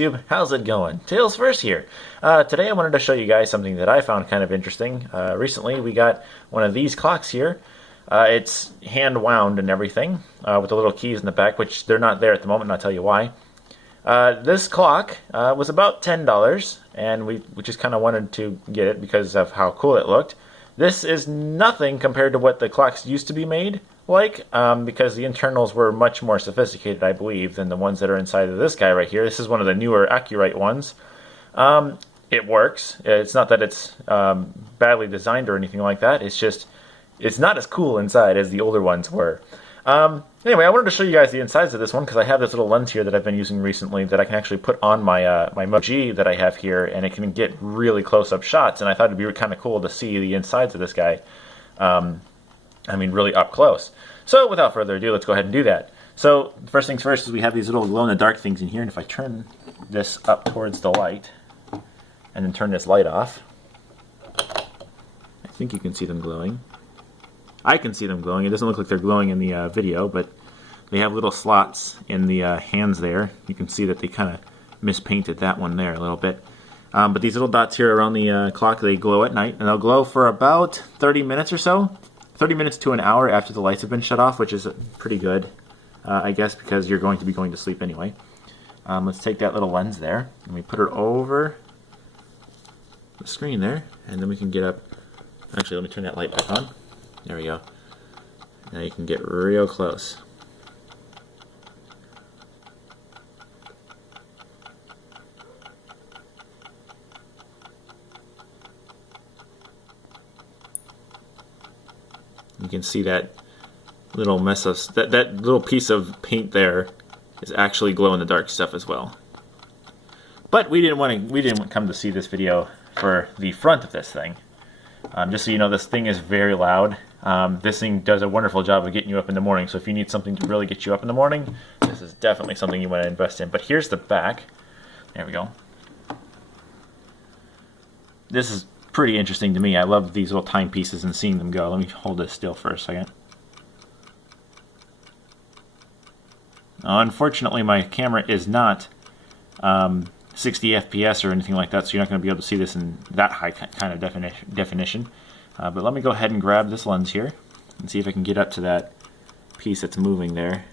YouTube, how's it going? Tails first here. Today I wanted to show you guys something that I found kind of interesting. Recently we got one of these clocks here. It's hand wound and everything with the little keys in the back, which they're not there at the moment, and I'll tell you why. This clock was about $10, and we just kind of wanted to get it because of how cool it looked. This is nothing compared to what the clocks used to be made like, because the internals were much more sophisticated, I believe, than the ones that are inside of this guy right here. This is one of the newer Accurite ones. It works. It's not that it's badly designed or anything like that. It's just, it's not as cool inside as the older ones were. Anyway, I wanted to show you guys the insides of this one because I have this little lens here that I've been using recently that I can actually put on my my Moto G that I have here, and it can get really close-up shots, and I thought it'd be kind of cool to see the insides of this guy. I mean, really up close. So, without further ado, let's go ahead and do that. So, first things first is we have these little glow-in-the-dark things in here, and if I turn this up towards the light, and then turn this light off, I think you can see them glowing. I can see them glowing. It doesn't look like they're glowing in the video, but they have little slots in the hands there. You can see that they kind of mispainted that one there a little bit. But these little dots here around the clock, they glow at night, and they'll glow for about 30 minutes or so. 30 minutes to an hour after the lights have been shut off, which is pretty good, I guess, because you're going to be going to sleep anyway. Let's take that little lens there, and we put it over the screen there, and then we can get up. Actually, let me turn that light back on. There we go. Now you can get real close. You can see that little mess of that little piece of paint there is actually glow in the dark stuff as well. But we didn't come to see this video for the front of this thing. Just so you know, this thing is very loud. This thing does a wonderful job of getting you up in the morning. So if you need something to really get you up in the morning, this is definitely something you want to invest in. But here's the back. There we go. This is pretty interesting to me. I love these little timepieces and seeing them go. Let me hold this still for a second. Unfortunately, my camera is not 60 FPS or anything like that, so you're not going to be able to see this in that high kind of definition. But let me go ahead and grab this lens here and see if I can get up to that piece that's moving there.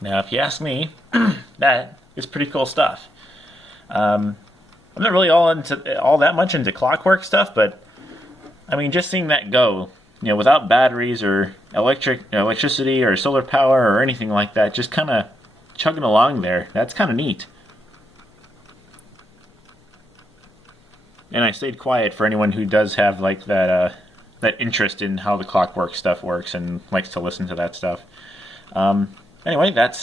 Now, if you ask me, that is pretty cool stuff. I'm not really all that much into clockwork stuff, but I mean, just seeing that go, without batteries or electricity or solar power or anything like that, just kind of chugging along there. That's kind of neat. And I stayed quiet for anyone who does have like that interest in how the clockwork stuff works and likes to listen to that stuff. Anyway, this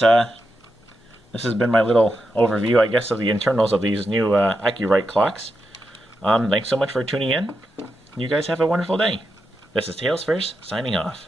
has been my little overview, I guess, of the internals of these new AccuRite clocks. Thanks so much for tuning in. You guys have a wonderful day. This is Tails First, signing off.